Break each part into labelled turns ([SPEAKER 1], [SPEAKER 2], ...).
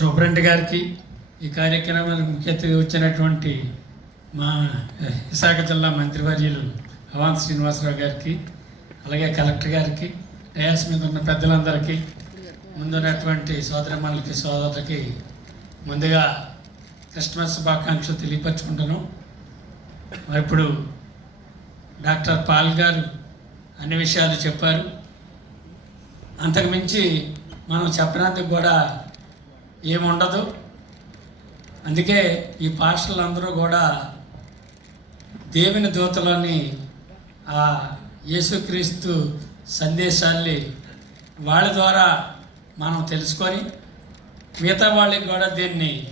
[SPEAKER 1] Superintendent గారికి ఈ కార్యక్రమానికి ముఖ్య అతిథి వచ్చినటువంటి మా విశాఖ జిల్లా మంత్రివర్యులు అవాంత్ శ్రీనివాసరావు గారికి అలాగే కలెక్టర్ గారికి డయాస్ మీద ఉన్న పెద్దలందరికీ ముందున్నటువంటి సోదరమ్మలకి సోదరులకి ముందుగా క్రిస్మస్ శుభాకాంక్షలు తెలియపరచుకుంటున్నాం. మరి ఇప్పుడు డాక్టర్ పాల్ గారు అన్ని విషయాలు చెప్పారు. అంతకుమించి మనం చెప్పడానికి కూడా ఏముండదు. అందుకే ఈ పాస్టర్లందరూ కూడా దేవుని దూతలోని ఆ యేసుక్రీస్తు సందేశాల్ని వాళ్ళ ద్వారా మనం తెలుసుకొని మిగతా వాళ్ళకి కూడా దీన్ని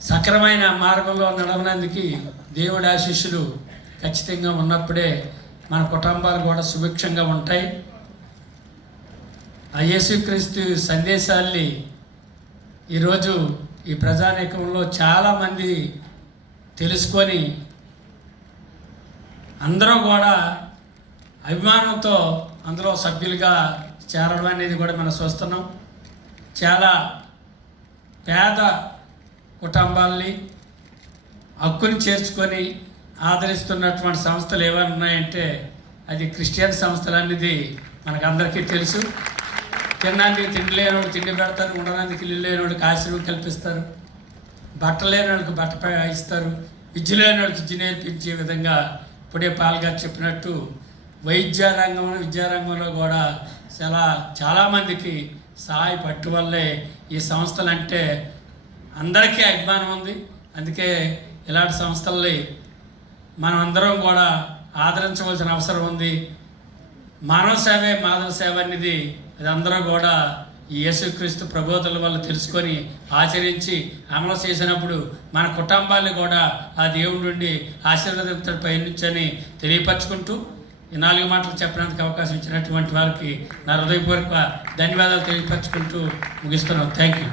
[SPEAKER 1] సక్రమైన మార్గంలో నడవనందుకు దేవుడి ఆశీస్సులు ఖచ్చితంగా ఉన్నప్పుడే మన కుటుంబాలు కూడా సుభిక్షంగా ఉంటాయి. ఆ యేసుక్రీస్తు సందేశాల్ని ఈరోజు ఈ ప్రజానీకంలో చాలామంది తెలుసుకొని అందరూ కూడా అభిమానంతో అందులో సభ్యులుగా చేరడం అనేది కూడా మనం చూస్తున్నాం. చాలా పేద కుటుంబాల్ని హక్కుని చేర్చుకొని ఆదరిస్తున్నటువంటి సంస్థలు ఏమైనా ఉన్నాయంటే అది క్రిస్టియన్ సంస్థలు అనేది మనకందరికీ తెలుసు. తినడానికి తిండి లేనివాడు తిండి పెడతారు ఉండడానికి ఇల్లు లేనివాడు ఆశ్రమం కల్పిస్తారు. బట్ట లేనివాడికి బట్ట ఇస్తారు. విద్య లేనివాడికి విద్య నేర్పించే విధంగా ఇప్పుడే పాల్గారు చెప్పినట్టు వైద్య రంగంలో విద్యారంగంలో కూడా చాలా చాలామందికి సహాయ పట్టు వల్లే ఈ సంస్థలు అంటే అందరికీ అభిమానం ఉంది. అందుకే ఇలాంటి సంస్థల్ని మనం అందరం కూడా ఆదరించవలసిన అవసరం ఉంది. మానవ సేవే మాధవ సేవ అనేది అది అందరూ కూడా యేసుక్రీస్తు ప్రబోధల వల్ల తెలుసుకొని ఆచరించి అమలు చేసినప్పుడు మన కుటుంబాన్ని కూడా ఆ దేవుడి నుండి ఆశీర్వదించడం పయనించని తెలియపరచుకుంటూ ఈ నాలుగు మాటలు చెప్పడానికి అవకాశం ఇచ్చినటువంటి వారికి నా హృదయపూర్వక ధన్యవాదాలు తెలియపరచుకుంటూ ముగిస్తున్నాం. Thank you